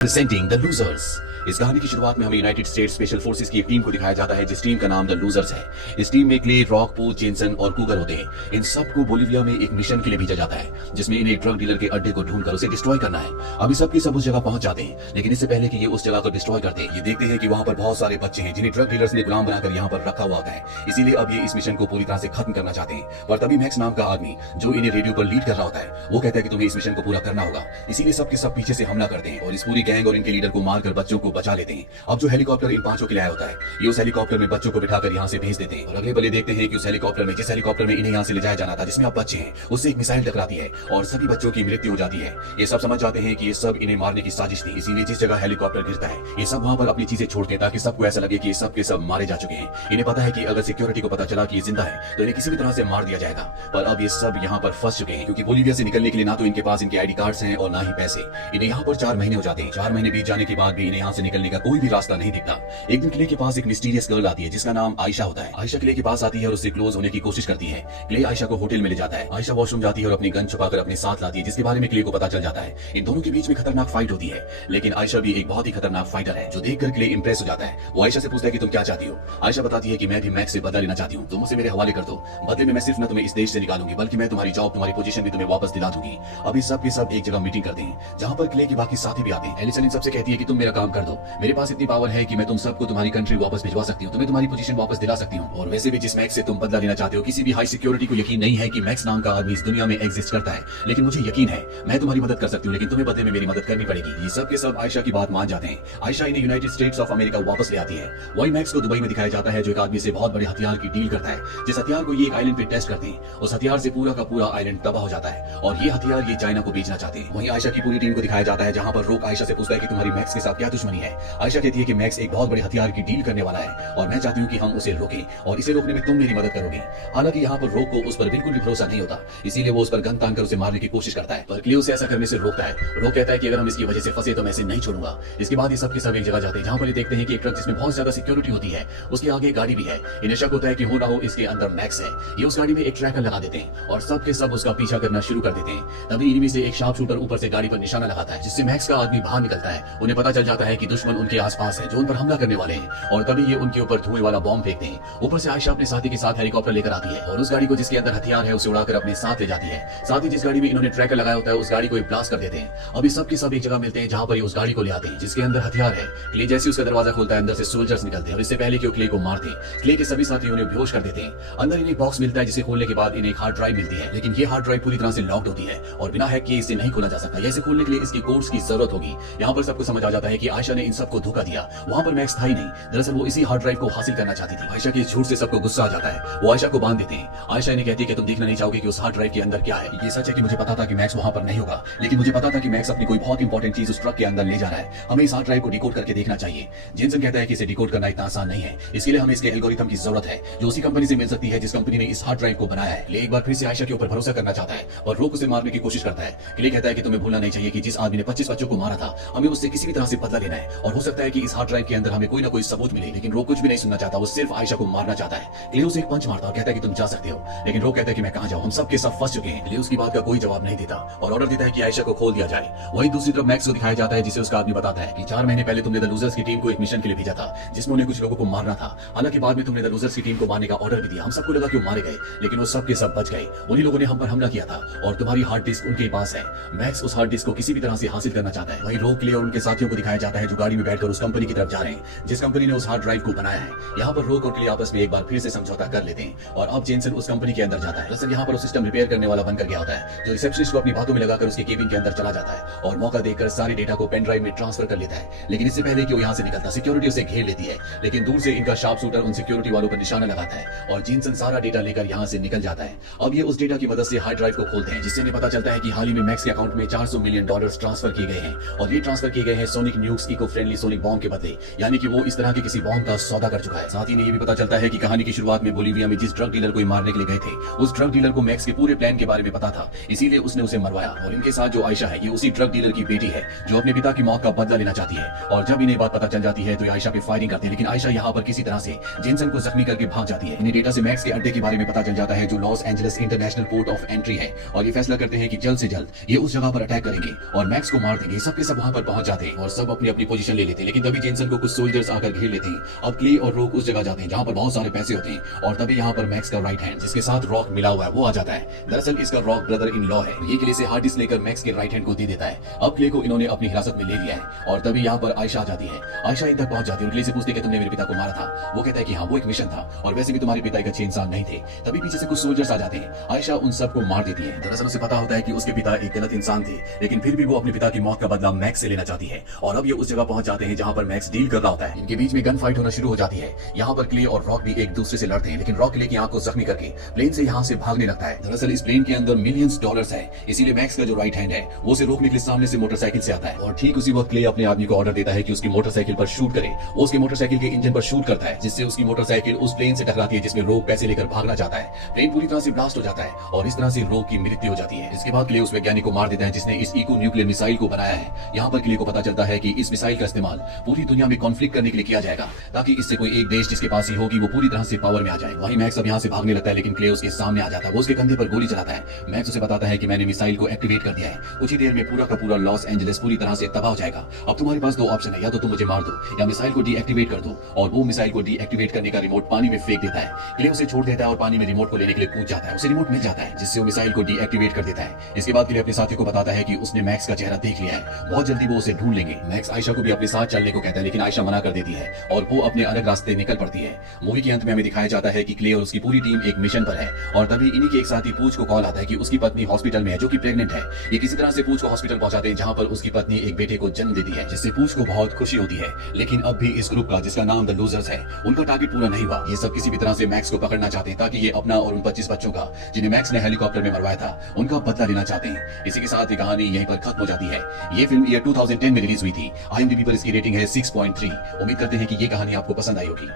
Presenting the losers. इस कहानी की शुरुआत में हमें यूनाइटेड स्टेट्स स्पेशल फोर्सेस की एक टीम को दिखाया जाता है जिस टीम का नाम द लूजर्स है। इस टीम में क्ले, रॉक, पू, जेनसन और कूगर होते हैं। इन सबको बोलिविया में एक मिशन के लिए भेजा जाता है जिसमें इन्हें ड्रग डीलर के अड्डे को ढूंढकर उसे डिस्ट्रॉय करना है। अभी सबके सब उस जगह पहुंच जाते हैं, लेकिन इससे पहले कि ये उस जगह को डिस्ट्रॉय करते हैं, ये देखते हैं कि वहां पर बहुत सारे बच्चे हैं जिन्हें ड्रग डीलर्स ने गुलाम बनाकर यहाँ पर रखा हुआ होता है। इसीलिए अब ये इस मिशन को पूरी तरह से खत्म करना चाहते हैं। पर तभी मैक्स नाम का आदमी जो इन्हें रेडियो पर लीड कर रहा होता है वो कहता है कि तुम्हें इस मिशन को पूरा करना होगा। इसीलिए सबके सब पीछे से हमला करते हैं और इस पूरी गैंग और इनके लीडर को मारकर बच्चों को बचा लेते हैं। अब जो हेलीकॉप्टर इन पांचों के लिए आया होता है ये उस हेलीकॉप्टर में बच्चों को बिठाकर यहाँ से भेज देते हैं और अगले पले देखते हैं कि उस हेलीकॉप्टर में जिस हेलीकॉप्टर में इन्हें यहाँ से ले जाया जाना था जिसमें अब बच्चे हैं उससे एक मिसाइल टकराती है और सभी बच्चों की मृत्यु हो जाती है। ये सब समझ जाते हैं कि ये सब इन्हें मारने की साजिश थी। इसीलिए जिस जगह हेलीकॉप्टर गिरता है ये सब वहाँ पर अपनी चीजें छोड़ते हैं ताकि सबको ऐसा लगे कि ये सब के सब मारे जा चुके हैं। इन्हें पता है कि अगर सिक्योरिटी को पता चला कि ये जिंदा है तो इन्हें किसी भी तरह से मार दिया जाएगा। पर अब ये सब यहाँ पर फंस चुके हैं क्योंकि बोलिविया से निकलने के लिए ना तो इनके पास इनके आईडी कार्ड्स हैं और ना ही पैसे। इन्हें यहाँ पर 4 महीने हो जाते हैं। 4 महीने बीत जाने के बाद भी इन्हें यहाँ से निकलने का कोई भी रास्ता नहीं दिखता। एक दिन क्ले के पास एक मिस्टीरियस गर्ल आती है जिसका नाम आयशा होता है। आयशा क्ले के पास आती है और उससे क्लोज होने की कोशिश करती है। क्ले आयशा को होटल में ले जाता है। आयशा वॉशरूम जाती है और अपनी गन छुपाकर अपने साथ लाती है जिसके बारे में क्ले को पता चल जाता है। इन दोनों के बीच में खतरनाक फाइट होती है, लेकिन आयशा भी एक बहुत ही खतरनाक फाइटर है जो देखकर क्ले इंप्रेस हो जाता है। वो आयशा से पूछता है कि तुम क्या चाहती हो। आयशा बताती है कि मैं भी मैक्स से बदला लेना चाहती हूँ, तुम उसे मेरे हवाले कर दो। बदले में मैं सिर्फ न तुम्हें इस देश से निकालूंगी बल्कि मैं तुम्हारी जॉब, तुम्हारी पोजीशन भी तुम्हें वापस दिला दूंगी। अभी सब के सब एक जगह मीटिंग करते हैं जहाँ पर क्ले के बाकी साथी भी आते हैं। एलिसन इन सबसे कहती है कि तुम मेरा काम कर दो, मेरे पास इतनी पावर है कि मैं तुम सबको तुम्हारी कंट्री वापस भिजवा सकती हूँ, तुम्हें तुम्हारी पोजीशन वापस दिला सकती हूँ। और वैसे भी जिस मैक्स से तुम बदला लेना चाहते हो किसी भी हाई सिक्योरिटी को यकीन नहीं है कि मैक्स नाम का आदमी इस दुनिया में एग्जिस्ट करता है, लेकिन मुझे यकीन है मैं तुम्हारी मदद कर सकती हूँ, लेकिन तुम्हें बदले में मेरी मदद करनी पड़ेगी। ये सब के सब आयशा की बात मान जाते हैं। आयशा इन्हें यूनाइटेड स्टेट्स ऑफ अमेरिका वापस ले आती है। वही मैक्स को दुबई में दिखाया जाता है जो एक आदमी से बहुत बड़े हथियार की डील करता है। जिस हथियार को ये एक आइलैंड पे टेस्ट करते हैं उस हथियार से पूरा का पूरा आइलैंड तबाह हो जाता है और ये हथियार ये चाइना को बेचना चाहते हैं। वहीं आयशा की पूरी टीम को दिखाया जाता है जहां पर रोक आयशा से पूछता है कि तुम्हारी मैक्स के साथ क्या दुश्मनी है। आयशा कहती है कि मैक्स एक बहुत बड़े हथियार की डील करने वाला है और मैं चाहती हूँ कि हम उसे रोकें और इसे रोकने में तुम मेरी मदद करोगे। हालांकि यहाँ पर रोक को उस पर बिल्कुल भी भरोसा नहीं होता, इसीलिए वो उस पर गन तानकर उसे मारने की कोशिश करता है, पर क्ले उसे ऐसा करने से रोकता है। रोक कहता है कि अगर हम इसकी वजह से फंसे तो मैं इसे नहीं छोड़ूंगा। इसके बाद ये सब के सब एक जगह जाते हैं जहाँ पर ये देखते हैं कि एक ट्रक जिसमें बहुत ज्यादा सिक्योरिटी होती है उसके आगे एक गाड़ी भी है। इन्हें शक होता है कि हो ना हो इसके अंदर मैक्स है। ये उस गाड़ी में एक ट्रैकर लगा देते हैं और सब के सब उसका पीछा करना शुरू कर देते हैं। तभी इनमें से एक शार्प शूटर ऊपर से गाड़ी पर निशाना लगाता है जिससे मैक्स का आदमी बाहर निकलता है। उन्हें पता चल जाता है कि दुश्मन उनके आसपास है जो उन पर हमला करने वाले हैं और तभी ये उनके ऊपर धुएं वाला बॉम्ब फेंकते हैं। ऊपर से आयशा अपने साथी के साथ हेलीकॉप्टर लेकर आती है और उस गाड़ी को जिसके अंदर हथियार है उसे उड़ाकर अपने साथ ले जाती है। साथ ही जिस गाड़ी में इन्होंने ट्रैकर लगाया होता है उस गाड़ी को एक ब्लास्ट कर देते हैं। अभी सब के सब एक जगह मिलते हैं जहां पर ये उस गाड़ी को ले आते हैं जिसके अंदर हथियार है। क्ले जैसे उसका दरवाजा खोलता है अंदर से सोल्जर्स निकलते हैं और इससे पहले कि वो क्ले को मारते हैं क्ले के सभी साथी उन्हें बेहोश कर देते हैं। अंदर इन्हें बॉक्स मिलता है जिसे खोलने के बाद इन्हें एक हार्ड ड्राइव मिलती है, लेकिन ये हार्ड ड्राइव पूरी तरह से लॉक्ड होती है और बिना हैक किए इसे नहीं खोला जा सकता। इसे खोलने के लिए इसकी कोड्स की जरूरत होगी। यहाँ पर सबको समझ आ जाता है कि आयशा ने इन सबको धोखा दिया। वहां पर मैक्स था ही नहीं, दरअसल वो इसी हार्ड ड्राइव को हासिल करना चाहती थी। आयशा के झूठ से सबको गुस्सा आ जाता है। वो आयशा को बांध देते हैं। आयशा इन्हें कहती है कि तुम देखना नहीं चाहोगे कि उस हार्ड ड्राइव के अंदर क्या है। ये सच है कि मुझे पता था कि मैक्स वहां पर नहीं होगा, लेकिन मुझे पता था कि मैक्स अपनी कोई बहुत इंपॉर्टेंट चीज उस ट्रक के अंदर ले जा रहा है। हमें इस हार्ड ड्राइव को डिकोड करके देखना चाहिए। जेनसन कहता है कि इसे डिकोड करना इतना आसान नहीं है, इसके लिए हमें इसके एल्गोरिथम की जरूरत है जो उसी कंपनी से मिल सकती है जिस कंपनी ने इस हार्ड ड्राइव को बनाया है। ले एक बार फिर से आयशा के ऊपर भरोसा करना चाहता है और रोक उसे मारने की कोशिश करता है। क्ले कहता है कि तुम्हें भूलना नहीं चाहिए कि जिस आदमी ने 25 बच्चों को मारा था हमें उससे किसी भी तरह से बदला लेना है और हो सकता है कि इस हार्ड ड्राइव के अंदर हमें कोई ना कोई सबूत मिले। लेकिन रोक कुछ भी नहीं सुनना चाहता, वो सिर्फ आयशा को मारना चाहता है। क्ले उसे एक पंच मारता और कहता है कि तुम जा सकते हो, लेकिन रोक कहता है कि मैं कहां जाऊं, हम सब के सब फंस चुके हैं। क्ले उसकी बात का कोई जवाब नहीं देता और ऑर्डर देता है कि आयशा को खोल दिया जाए। वहीं दूसरी तरफ मैक्स को दिखाया जाता है जिसे उसका आदमी बताता है कि 4 महीने पहले तुमने द लूजर्स की टीम को एक मिशन के लिए भेजा था जिसमें उन्हें कुछ लोगों को मारना था। हालांकि बाद में तुमने द लूजर्स की टीम को मारने का ऑर्डर भी दिया। हम सबको लगा कि वो मारे गए, लेकिन वो सब के सब बच गए। उन्हीं लोगों ने हम पर हमला किया था और तुम्हारी हार्ड डिस्क उनके पास है। मैक्स उस हार्ड डिस्क को किसी भी तरह से हासिल करना चाहता है। वहीं रोक, क्ले और उनके साथियों को दिखाया जाता है जो गाड़ी में बैठकर उस कंपनी की तरफ जा रहे हैं जिस कंपनी ने उस हार्ड ड्राइव को बनाया है। यहाँ पर रोक और क्ले आपस में एक बार फिर से समझौता कर लेते हैं और अब जेनसन उस कंपनी के अंदर जाता है। दरअसल यहाँ पर उस सिस्टम रिपेयर करने वाला बनकर गया होता है जो रिसेप्शनिस्ट को अपनी बातों में लगाकर उसके केबिन के अंदर चला जाता है और मौका देखकर सारे डेटा को पेन ड्राइव में ट्रांसफर कर लेता है। लेकिन इससे पहले कि वो यहाँ से निकलता सिक्योरिटी उसे घेर लेती है, लेकिन दूर से इनका शार्प शूटर उन सिक्योरिटी वालों पर निशाना लगाता है और जेनसन सारा डेटा लेकर यहाँ से निकल जाता है। अब ये उस डेटा की मदद से हार्ड ड्राइव को खोलते हैं जिससे इन्हें पता चलता है कि हाल ही में मैक्स के अकाउंट में $400 मिलियन ट्रांसफर किए गए हैं और ये ट्रांसफर किए गए हैं sonic nukes eco friendly sonic bomb के बदले, यानी कि वो इस तरह के किसी बॉम्ब का सौदा कर चुका है। साथ ही ये भी पता चलता है कि कहानी की शुरुआत में बोलीविया में जिस ड्रग डीलर को मारने के लिए गए थे, उस ड्रग डीलर को मैक्स के पूरे प्लान के बारे में पता था, इसीलिए उसने उसे मरवाया। और इनके साथ जो आयशा है, ये उसी ड्रग डीलर की बेटी है जो अपने पिता की मौत का बदला लेना चाहती है। और जब इन्हें बात पता चल जाती है तो ये आयशा पे फायरिंग करते हैं, लेकिन आयशा यहाँ पर किसी तरह से जेनसन को जख्मी करके भाग जाती है। इन्हें डेटा से मैक्स के अड्डे के बारे में पता चल जाता है जो Los Angeles international port of entry है, और ये फैसला करते हैं कि जल्द से जल्द ये उस जगह पर अटैक करेंगे और मैक्स को मार देंगे। सबके सब वहां पर पहुंच जाते हैं और सब अपनी अपनी पोजीशन ले लेते हैं, लेकिन तभी जेनसन को कुछ सोल्जर्स आकर घेर लेते हैं। अब क्ले और रॉक उस जगह जाते हैं जहां पर बहुत सारे पैसे होते हैं, और तभी यहाँ पर मैक्स का राइट हैंड जिसके साथ रॉक मिला हुआ है वो आ जाता है। दरअसल इसका रॉक ब्रदर इन लॉ है। ये क्ले से हार्ड डिस्क लेकर मैक्स के राइट हैंड को दे देता है। अब क्ले को इन्होंने अपनी हिरासत में ले लिया है, और तभी यहाँ पर आयशा आ जाती है। आयशा इन तक पहुंच जाती है और क्ले से पूछती है कि तुमने मेरे पिता को मारा था। वो कहता है कि हाँ, वो एक मिशन था और वैसे भी तुम्हारे पिता एक अच्छे इंसान नहीं थे। तभी पीछे से कुछ सोल्जर्स आ जाते हैं। आयशा उन सबको मार देती है। दरअसल उसे पता होता है कि उसके पिता एक गलत इंसान थे, लेकिन फिर भी वो अपने पिता की मौत का बदला मैक्स से लेना चाहती है। और अब ये उस जगह पहुंच जाते हैं जहां पर मैक्स डील कर रहा होता है। इनके बीच में गन फाइट होना शुरू हो जाती है। यहाँ पर क्ले और रॉक भी एक दूसरे से लड़ते हैं, लेकिन रॉक क्ले की आंख को जख्मी करके प्लेन से यहाँ से भागने लगता है। दरअसल इस प्लेन के अंदर मिलियंस डॉलर्स है, इसीलिए मैक्स का जो राइट हैंड है वो उसे रोकने के लिए सामने से मोटरसाइकिल से आता है। और ठीक उसी वक्त क्ले अपने आदमी को ऑर्डर देता है कि उसकी मोटरसाइकिल पर शूट करे। वो उसके मोटरसाइकिल के इंजन पर शूट करता है, जिससे उसकी मोटरसाइकिल उस प्लेन से टकराती है जिसमें रॉक पैसे लेकर भागना चाहता है। प्लेन पूरी तरह से ब्लास्ट हो जाता है और इस तरह से रॉक की मृत्यु हो जाती है। इसके बाद क्ले उस वैज्ञानिक को मार देता है जिसने इस इको न्यूक्लियर मिसाइल को बनाया है। यहाँ पर क्ले को पता चलता है कि इस मिसाइल का इस्तेमाल पूरी दुनिया में कॉन्फ्लिक्ट करने के लिए किया जाएगा, ताकि इससे कोई एक देश जिसके पास ही होगी वो पूरी तरह से पावर में आ जाए। वहीं मैक्स अब यहाँ से भागने लगता है, लेकिन क्ले उसके सामने आ जाता है। वो उसके कंधे पर गोली चलाता है। मैक्स उसे बताता है कि मैंने मिसाइल को एक्टिवेट कर दिया है, कुछ ही देर में पूरा का पूरा लॉस एंजलिस पूरी तरह से तबाह हो जाएगा। अब तुम्हारे पास दो ऑप्शन है, या तो तुम मुझे मार दो या मिसाइल को डीएक्टिवेट कर दो। और वो मिसाइल को डीएक्टिवेट करने का रिमोट पानी में फेंक देता है। क्ले उसे छोड़ देता है और पानी में रिमोट को लेने के लिए कूद जाता है। उसे रिमोट मिल जाता है जिससे वो मिसाइल को डीएक्टिवेट कर देता है। इसके बाद क्ले अपने साथी को बताता है कि उसने मैक्स का चेहरा देख लिया है, बहुत जल्दी वो उसे ढूंढ लेंगे। मैक्स आयशा को भी अपने साथ चलने को कहता है, लेकिन आयशा मना कर देती है और वो अपने अलग रास्ते निकल पड़ती है। मूवी के अंत में हमें दिखाया जाता है कि क्ले और उसकी पूरी टीम एक मिशन पर है, और तभी इन्हीं के एक साथी पूछ को कॉल आता है कि उसकी पत्नी हॉस्पिटल में है जो कि प्रेग्नेंट है। ये किसी तरह से पूछ को हॉस्पिटल पहुंचाते हैं जहां पर उसकी पत्नी एक बेटे को जन्म देती है, जिससे पूछ को बहुत खुशी होती है। लेकिन अब भी इस ग्रुप का जिसका नाम द लूजर्स है, उनका टारगेट पूरा नहीं हुआ। ये सब किसी भी तरह से मैक्स को पकड़ना चाहते हैं ताकि ये अपना और उन 25 बच्चों का जिन्हें मैक्स ने हेलीकॉप्टर में मरवाया था उनका बदला लेना चाहते हैं। इसी के साथ ये कहानी यहीं पर खत्म हो जाती है। ये फिल्म ईयर 2010 में रिलीज हुई थी। IMDb पर इसकी रेटिंग है 6.3। उम्मीद करते हैं कि ये कहानी आपको पसंद आई होगी।